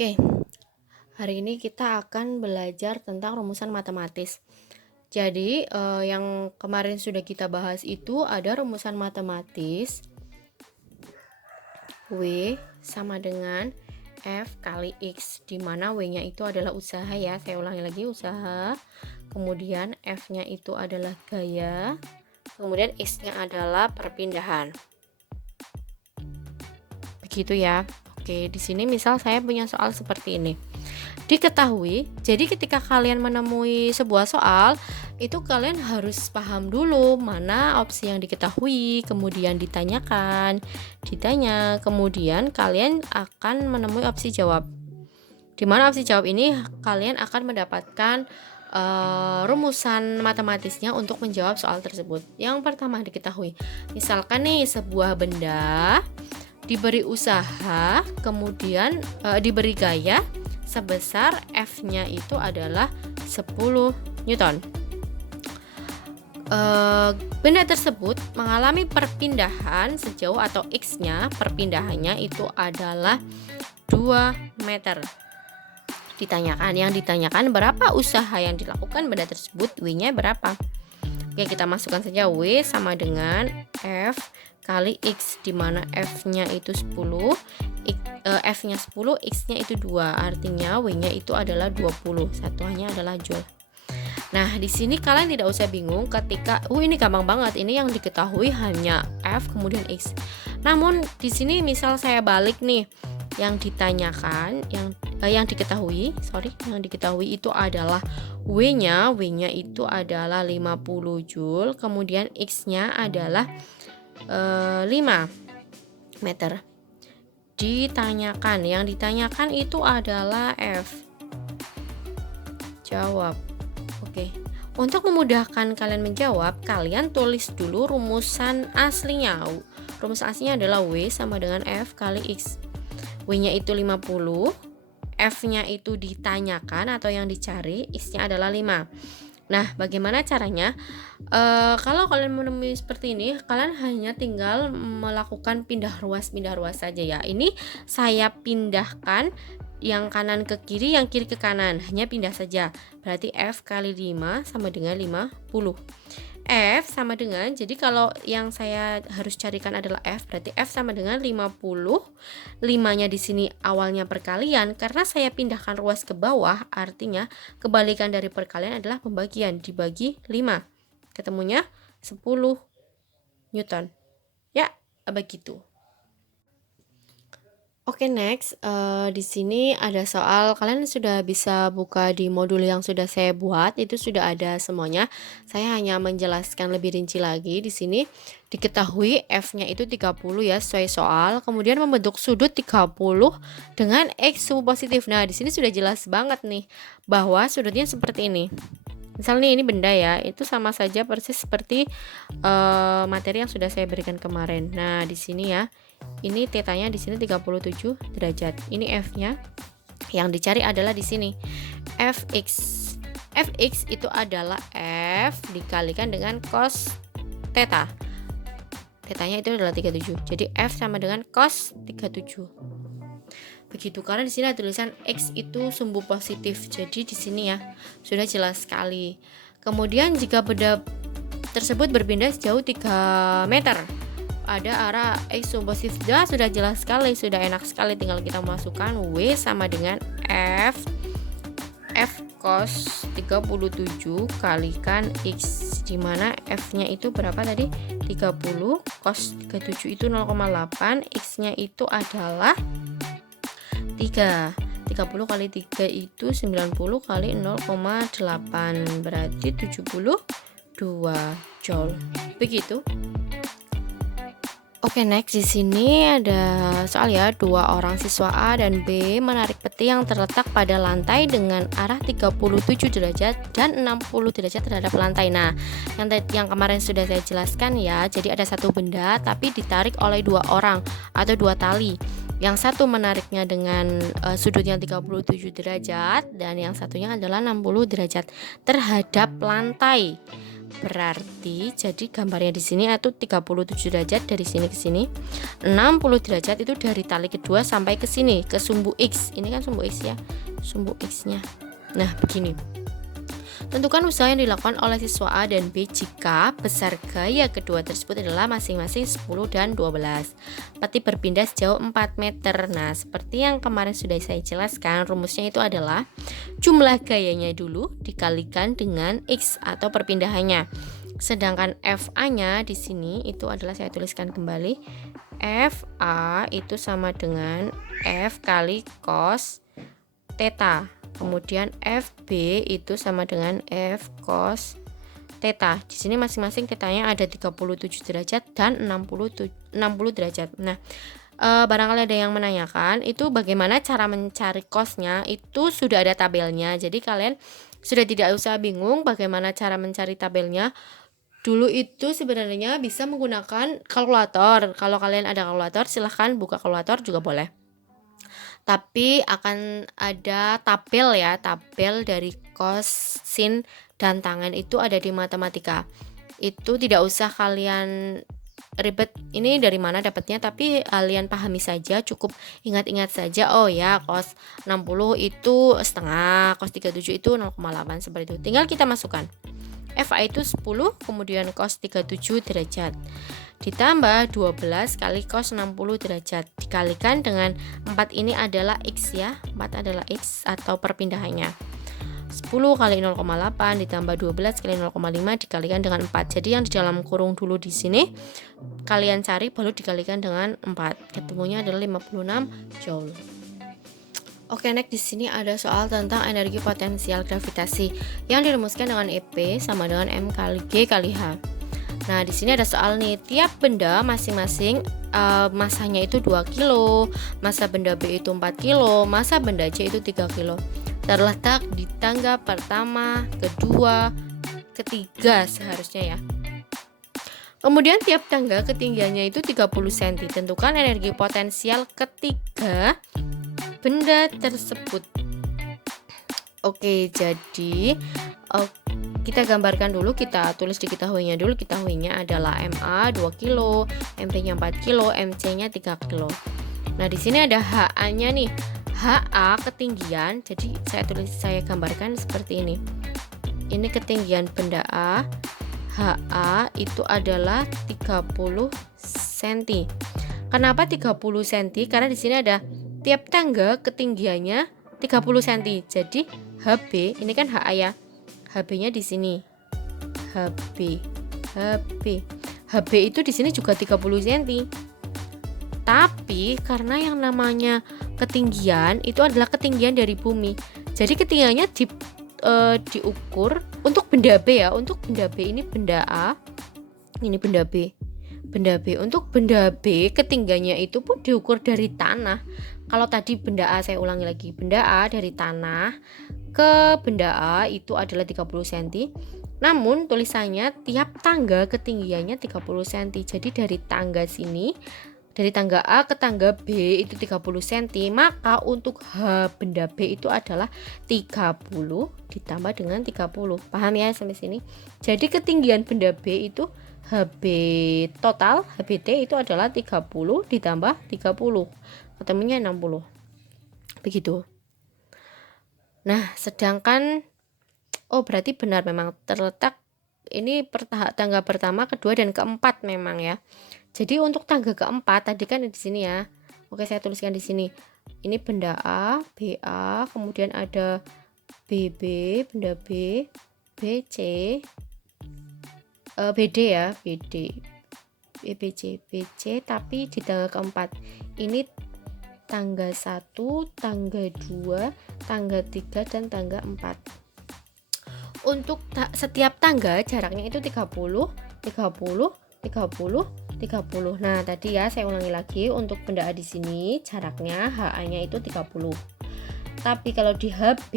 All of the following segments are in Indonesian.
Oke, hari ini kita akan belajar tentang rumusan matematis. Jadi, yang kemarin sudah kita bahas itu ada rumusan matematis W sama dengan F kali X, di mana W-nya itu adalah usaha ya. Saya ulangi lagi, usaha. Kemudian F-nya itu adalah gaya. Kemudian X-nya adalah perpindahan. Begitu ya. Oke, di sini misal saya punya soal seperti ini. Diketahui, jadi ketika kalian menemui sebuah soal, itu kalian harus paham dulu mana opsi yang diketahui, kemudian ditanya, kemudian kalian akan menemui opsi jawab. Di mana opsi jawab ini kalian akan mendapatkan rumusan matematisnya untuk menjawab soal tersebut. Yang pertama diketahui, misalkan nih sebuah benda diberi usaha, kemudian diberi gaya sebesar F-nya itu adalah 10 Newton. Benda tersebut mengalami perpindahan sejauh atau X-nya, perpindahannya itu adalah 2 meter. Yang ditanyakan berapa usaha yang dilakukan benda tersebut, W-nya berapa? Oke, kita masukkan saja W sama dengan F kali X, di mana F-nya itu 10, F-nya 10, X-nya itu 2, artinya W-nya itu adalah 20, satuannya adalah Joule. Nah, di sini kalian tidak usah bingung ketika ini gampang banget, ini yang diketahui hanya F kemudian X. Namun di sini misal saya balik nih, yang ditanyakan yang diketahui itu adalah W-nya itu adalah 50 Joule, kemudian X-nya adalah 5 meter. Yang ditanyakan itu adalah F. Jawab. Oke. Untuk memudahkan kalian menjawab, kalian tulis dulu rumusan aslinya. Rumus aslinya adalah W sama dengan F kali X. W-nya itu 50, F-nya itu ditanyakan atau yang dicari, X-nya adalah 5. Nah, bagaimana caranya? Kalau kalian menemui seperti ini, kalian hanya tinggal melakukan pindah ruas saja ya. Ini saya pindahkan yang kanan ke kiri, yang kiri ke kanan, hanya pindah saja. Berarti F kali 5 sama dengan 50. F sama dengan, jadi kalau yang saya harus carikan adalah F, berarti F sama dengan 50. 5-nya di sini awalnya perkalian, karena saya pindahkan ruas ke bawah, artinya kebalikan dari perkalian adalah pembagian, dibagi 5. Ketemunya 10 Newton. Ya, begitu. Oke, next, di sini ada soal, kalian sudah bisa buka di modul yang sudah saya buat, itu sudah ada semuanya. Saya hanya menjelaskan lebih rinci lagi. Di sini diketahui F-nya itu 30 ya, sesuai soal. Kemudian membentuk sudut 30 dengan X sumbu positif. Nah, di sini sudah jelas banget nih bahwa sudutnya seperti ini. Misalnya ini benda ya, itu sama saja persis seperti materi yang sudah saya berikan kemarin. Nah, di sini ya, ini tetanya di sini 37 derajat. Ini F-nya. Yang dicari adalah di sini Fx. Fx itu adalah F dikalikan dengan cos theta. Tetanya itu adalah 37. Jadi F sama dengan cos 37. Begitu, karena di sini ada tulisan X itu sumbu positif. Jadi di sini ya sudah jelas sekali. Kemudian jika benda tersebut berpindah sejauh 3 meter ada arah X sumbu positif, sudah jelas sekali, sudah enak sekali, tinggal kita masukkan W sama dengan F cos 37 kalikan X, dimana F-nya itu berapa tadi? 30, cos 37 itu 0,8, X-nya itu adalah 3. 30 kali 3 itu 90 kali 0,8, berarti 72 Joule. Begitu. Oke, next di sini ada soal ya, 2 orang siswa A dan B menarik peti yang terletak pada lantai dengan arah 37 derajat dan 60 derajat terhadap lantai. Nah, yang kemarin sudah saya jelaskan ya, jadi ada satu benda tapi ditarik oleh 2 orang atau 2 tali. Yang satu menariknya dengan sudutnya 37 derajat dan yang satunya adalah 60 derajat terhadap lantai. Berarti jadi gambarnya di sini itu 37 derajat dari sini ke sini. 60 derajat itu dari tali kedua sampai ke sini, ke sumbu X. Ini kan sumbu X ya. Sumbu X-nya. Nah, begini. Tentukan usaha yang dilakukan oleh siswa A dan B jika besar gaya kedua tersebut adalah masing-masing 10 dan 12. Peti berpindah sejauh 4 meter. Nah, seperti yang kemarin sudah saya jelaskan, rumusnya itu adalah jumlah gayanya dulu dikalikan dengan X atau perpindahannya. Sedangkan FA-nya di sini itu adalah, saya tuliskan kembali, FA itu sama dengan F kali cos theta. Kemudian FB itu sama dengan F cos theta. Di sini masing-masing tetanya ada 37 derajat dan 60 derajat. Nah, barangkali ada yang menanyakan itu bagaimana cara mencari cosnya, itu sudah ada tabelnya. Jadi kalian sudah tidak usah bingung bagaimana cara mencari tabelnya. Dulu itu sebenarnya bisa menggunakan kalkulator. Kalau kalian ada kalkulator, silahkan buka kalkulator juga boleh. Tapi akan ada tabel ya, tabel dari cos, sin, dan tangen itu ada di matematika. Itu tidak usah kalian ribet ini dari mana dapatnya, tapi kalian pahami saja, cukup ingat-ingat saja. Oh ya, cos 60 itu setengah, cos 37 itu 0,8, seperti itu. Tinggal kita masukkan. FA itu 10, kemudian cos 37 derajat ditambah 12 kali cos 60 derajat dikalikan dengan 4, ini adalah X ya, 4 adalah X atau perpindahannya. 10 kali 0,8 ditambah 12 kali 0,5 dikalikan dengan 4. Jadi yang di dalam kurung dulu di sini kalian cari, baru dikalikan dengan 4. Ketemunya adalah 56 joule. Oke, next di sini ada soal tentang energi potensial gravitasi yang dirumuskan dengan EP sama dengan M kali G kali H. Nah, di sini ada soal nih, tiap benda masing-masing masanya itu 2 kilo, massa benda B itu 4 kilo, massa benda C itu 3 kilo. Terletak di tangga pertama, kedua, ketiga seharusnya ya. Kemudian tiap tangga ketinggiannya itu 30 cm. Tentukan energi potensial ketiga benda tersebut. Oke, jadi kita gambarkan dulu, kita tulis diketahuinya dulu. Ketahuinya adalah MA 2 kilo, MP-nya 4 kilo, MC-nya 3 kilo. Nah, di sini ada HA-nya nih. HA ketinggian, jadi saya gambarkan seperti ini. Ini ketinggian benda A. HA itu adalah 30 cm. Kenapa 30 cm? Karena di sini ada tiap tangga ketinggiannya 30 cm. Jadi HB, ini kan HA ya. HB-nya di sini. HB itu di sini juga 30 cm. Tapi karena yang namanya ketinggian itu adalah ketinggian dari bumi. Jadi ketinggiannya diukur untuk benda B ya. Untuk benda B ini benda A, ini benda B. Benda B, untuk benda B ketinggiannya itu pun diukur dari tanah. Kalau tadi benda A, saya ulangi lagi, benda A dari tanah ke benda A itu adalah 30 cm. Namun tulisannya tiap tangga ketinggiannya 30 cm. Jadi dari tangga sini, dari tangga A ke tangga B itu 30 cm, maka untuk H benda B itu adalah 30 ditambah dengan 30. Paham ya sampai sini? Jadi ketinggian benda B itu HB total, HBT itu adalah 30 ditambah 30. Ketemunya 60. Begitu. Nah, sedangkan berarti benar memang terletak ini tangga pertama, kedua, dan keempat memang ya. Jadi untuk tangga keempat tadi kan di sini ya. Oke, saya tuliskan di sini. Ini benda A, BA, kemudian ada BB, benda B, BC, BD ya, BD, BC, BC, tapi di tangga keempat. Ini tangga 1, tangga 2, tangga 3, dan tangga 4. Untuk setiap tangga jaraknya itu 30, 30, 30, 30. Nah, tadi ya saya ulangi lagi, untuk benda A di sini jaraknya HA-nya itu 30. Tapi kalau di HB,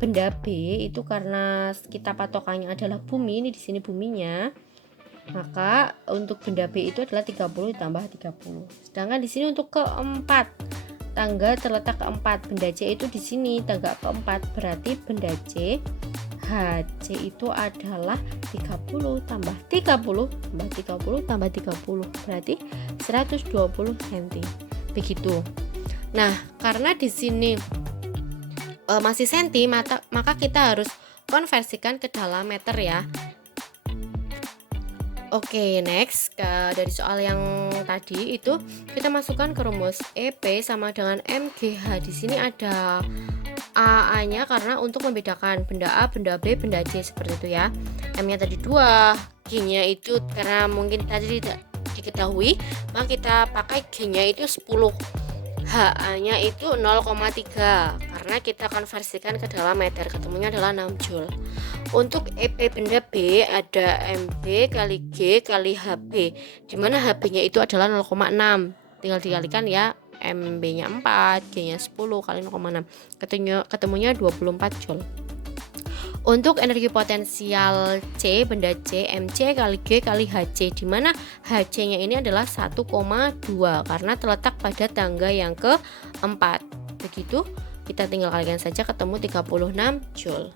benda B itu karena kita patokannya adalah bumi, ini di sini buminya, maka untuk benda B itu adalah 30 ditambah 30. Sedangkan di sini untuk keempat, tangga terletak keempat, benda C itu di sini tangga keempat, berarti benda C HC itu adalah 30 tambah 30 tambah 30 tambah 30, berarti 120 cm. Begitu. Nah, karena di sini masih senti, maka kita harus konversikan ke dalam meter ya. Oke, next dari soal yang tadi itu kita masukkan ke rumus EP sama dengan MGH. Di sini ada AA-nya karena untuk membedakan benda A, benda B, benda C seperti itu ya. M-nya tadi 2, G-nya itu karena mungkin tadi tidak diketahui, maka kita pakai G-nya itu 10. HA-nya itu 0,3 karena kita konversikan ke dalam meter, ketemunya adalah 6 Joule. Untuk EP benda B ada MB kali G kali HB, dimana HB-nya itu adalah 0,6, tinggal dikalikan ya, MB-nya 4, G-nya 10 kali 0,6, ketemunya 24 Joule. Untuk energi potensial C, benda C, MC kali G kali HC, di mana HC-nya ini adalah 1,2 karena terletak pada tangga yang keempat. Begitu, kita tinggal kalikan saja, ketemu 36 Joule.